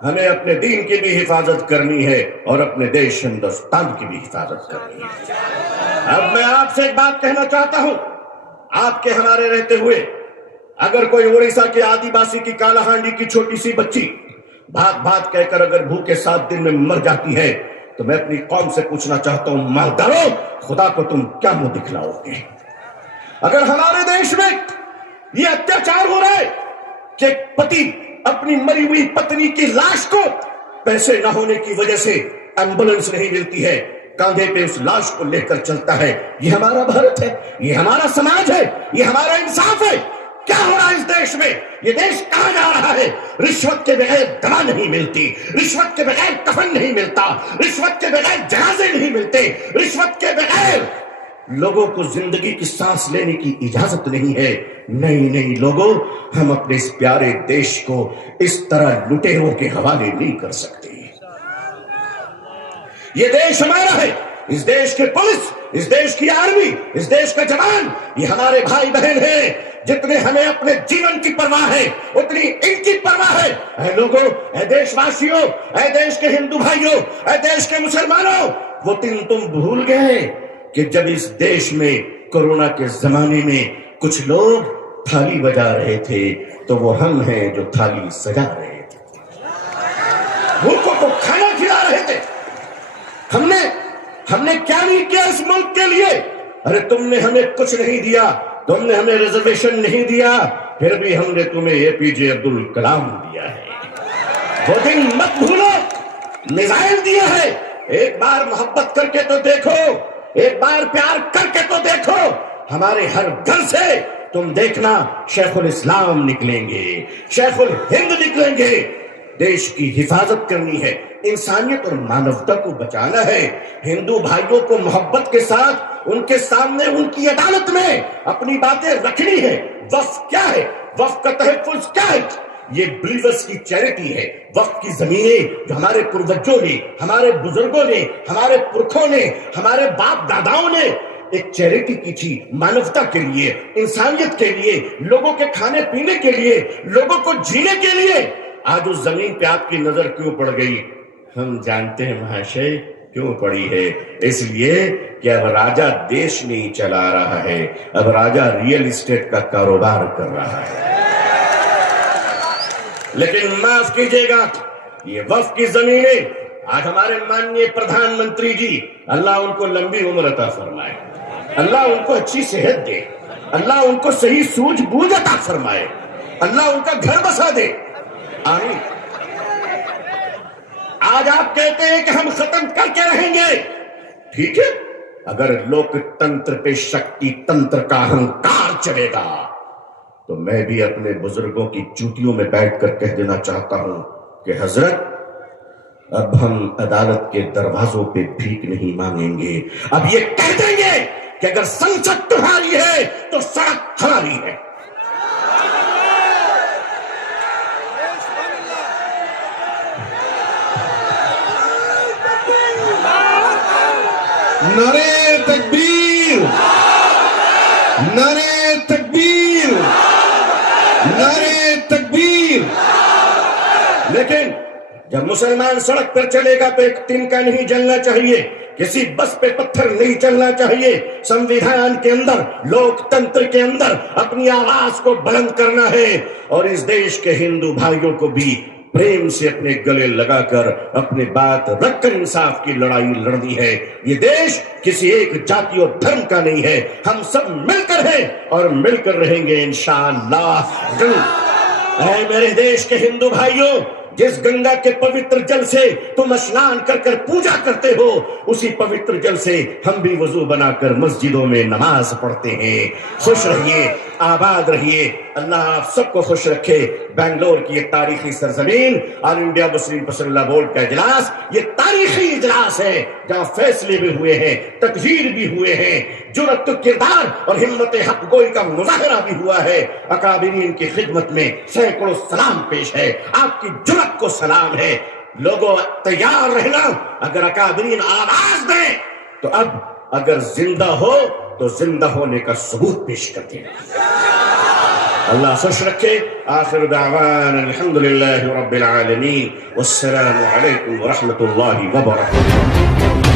ہمیں اپنے دین کی بھی حفاظت کرنی ہے اور اپنے دیش ہندوستان کی بھی حفاظت کرنی ہے۔ اب میں آپ سے ایک بات کہنا چاہتا ہوں، آپ کے ہمارے رہتے ہوئے اگر کوئی اڑیسہ کے آدی باسی کی کالا ہانڈی کی چھوٹی سی بچی بات بات کہہ کر اگر بھوکے 7 دن میں مر جاتی ہے تو میں اپنی قوم سے پوچھنا چاہتا ہوں، مالدارو خدا کو تم کیا منہ دکھلاؤ گے؟ اگر ہمارے دیش میں یہ اتیاچار ہو رہا ہے کہ پتی اپنی مری ہوئی پتنی کی لاش کو پیسے نہ ہونے کی وجہ سے ایمبولنس نہیں ملتی ہے، کاندھے پہ اس لاش کو لے کر چلتا ہے، یہ ہمارا بھارت ہے، یہ ہمارا سماج ہے، یہ ہمارا انصاف ہے؟ کیا ہو رہا ہے اس دیش میں؟ یہ دیش کہاں جا رہا ہے؟ رشوت کے بغیر دوا نہیں ملتی، رشوت کے بغیر کفن نہیں ملتا، رشوت کے بغیر جنازے نہیں ملتے، رشوت کے بغیر لوگوں کو زندگی کی سانس لینے کی اجازت نہیں ہے۔ نہیں لوگوں، ہم اپنے اس پیارے دیش کو اس طرح لٹیروں کے حوالے نہیں کر سکتے۔ یہ دیش ہمارا ہے، اس دیش کے پولیس، اس دیش کی آرمی، اس دیش کا جوان یہ ہمارے بھائی بہن ہیں۔ جتنے ہمیں اپنے جیون کی پرواہ ہے اتنی ان کی پرواہ ہے۔ اے لوگوں، اے دیش واسیوں، اے دیش کے ہندو بھائیوں، اے دیش کے مسلمانوں، وہ دن تم بھول گئے کہ جب اس دیش میں کورونا کے زمانے میں کچھ لوگ تھالی بجا رہے تھے تو وہ ہم ہیں جو تھالی سجا رہے تھے، بھوکوں کو کھانا کھلا رہے تھے۔ ہم نے کیا نہیں کیا اس ملک کے لیے؟ ارے تم نے ہمیں کچھ نہیں دیا، تم نے ہمیں ریزرویشن نہیں دیا، پھر بھی ہم نے تمہیں اے پی جے عبد الکلام دیا ہے۔ وہ دن مت بھولو، میزائل دیا ہے۔ ایک بار محبت کر کے تو دیکھو، ایک بار پیار کر کے تو دیکھو، ہمارے ہر گھر سے تم دیکھنا شیخ الاسلام نکلیں گے، شیخ الہند نکلیں گے۔ دیش کی حفاظت کرنی ہے، انسانیت اور مانوتا کو بچانا ہے، ہندو بھائیوں کو محبت کے ساتھ ان کے سامنے ان کی عدالت میں اپنی باتیں رکھنی ہے۔ وقف کیا ہے؟ وقف کا تحفظ کیا ہے؟ یہ بلیورز کی چیریٹی ہے۔ وقف کی زمینیں جو ہمارے پروجوں نے، ہمارے بزرگوں نے، ہمارے پرکھوں نے، ہمارے باپ داداؤں نے ایک چیریٹی کی تھی، مانوتا کے لیے، انسانیت کے لیے، لوگوں کے کھانے پینے کے لیے، لوگوں کو جینے کے لیے۔ آج اس زمین پہ آپ کی نظر کیوں پڑ گئی؟ ہم جانتے ہیں مہاشے کیوں پڑی ہے، اس لیے کہ اب راجہ دیش نہیں چلا رہا ہے، اب راجہ ریئل اسٹیٹ کا کاروبار کر رہا ہے۔ لیکن معاف کیجئے گا، یہ وقف کی زمینیں آج ہمارے ماننیے پردھان منتری جی، اللہ ان کو لمبی عمر عطا فرمائے، اللہ ان کو اچھی صحت دے، اللہ ان کو صحیح سوجھ بوجھ عطا فرمائے، اللہ ان کا گھر بسا دے، آمین۔ آج آپ کہتے ہیں کہ ہم ختم کر کے رہیں گے، ٹھیک ہے، اگر لوک تنتر پہ شکتی تنتر کا اہنکار چلے گا تو میں بھی اپنے بزرگوں کی چوٹیوں میں بیٹھ کر کہہ دینا چاہتا ہوں کہ حضرت اب ہم عدالت کے دروازوں پہ بھیک نہیں مانگیں گے، اب یہ کہہ دیں گے کہ اگر سنسد تمہاری ہے تو سڑک ہماری ہے۔ نعرے تکبیر، نعرے تکبیر، نعرے تکبیر۔ لیکن جب مسلمان سڑک پر چلے گا تو ایک تنکا نہیں جلنا چاہیے، کسی بس پہ پتھر نہیں چلنا چاہیے، سمویدھان کے اندر، لوک تنتر کے اندر اپنی آواز کو بلند کرنا ہے، اور اس دیش کے ہندو بھائیوں کو بھی پریم سے اپنے گلے لگا کر اپنے بات رکھ کر انصاف کی لڑائی لڑنی ہے۔ یہ دیش کسی ایک جاتی اور دھرم کا نہیں ہے، ہم سب مل کر ہیں اور مل کر رہیں گے انشاءاللہ۔ اے میرے دیش کے ہندو بھائیوں، جس گنگا کے پوتر جل سے تم اسنان کر کر پوجا کرتے ہو، اسی پوتر جل سے ہم بھی وضو بنا کر مسجدوں میں نماز پڑھتے ہیں۔ خوش رہیے، آباد رہیے، اللہ آپ سب کو خوش رکھے۔ بنگلور کی یہ تاریخی سرزمین، آل انڈیا مسلم پسند لا بورڈ کا اجلاس، یہ تاریخی اجلاس ہے جہاں فیصلے بھی ہوئے ہیں، تقریر بھی ہوئے ہیں، جرأت و کردار اور ہمت حق گوئی کا مظاہرہ بھی ہوا ہے۔ اکابرین کی خدمت میں سینکڑوں سلام پیش ہے، آپ کی جرأت کو سلام ہے۔ لوگوں تیار رہنا، اگر اکابرین آواز دیں تو اب اگر زندہ ہو تو زندہ ہونے کا ثبوت پیش کر دینا۔ اللہ خوش رکھے. آخر دعوانا الحمدللہ رب العالمین والسلام علیکم ورحمۃ اللہ وبرکاتہ.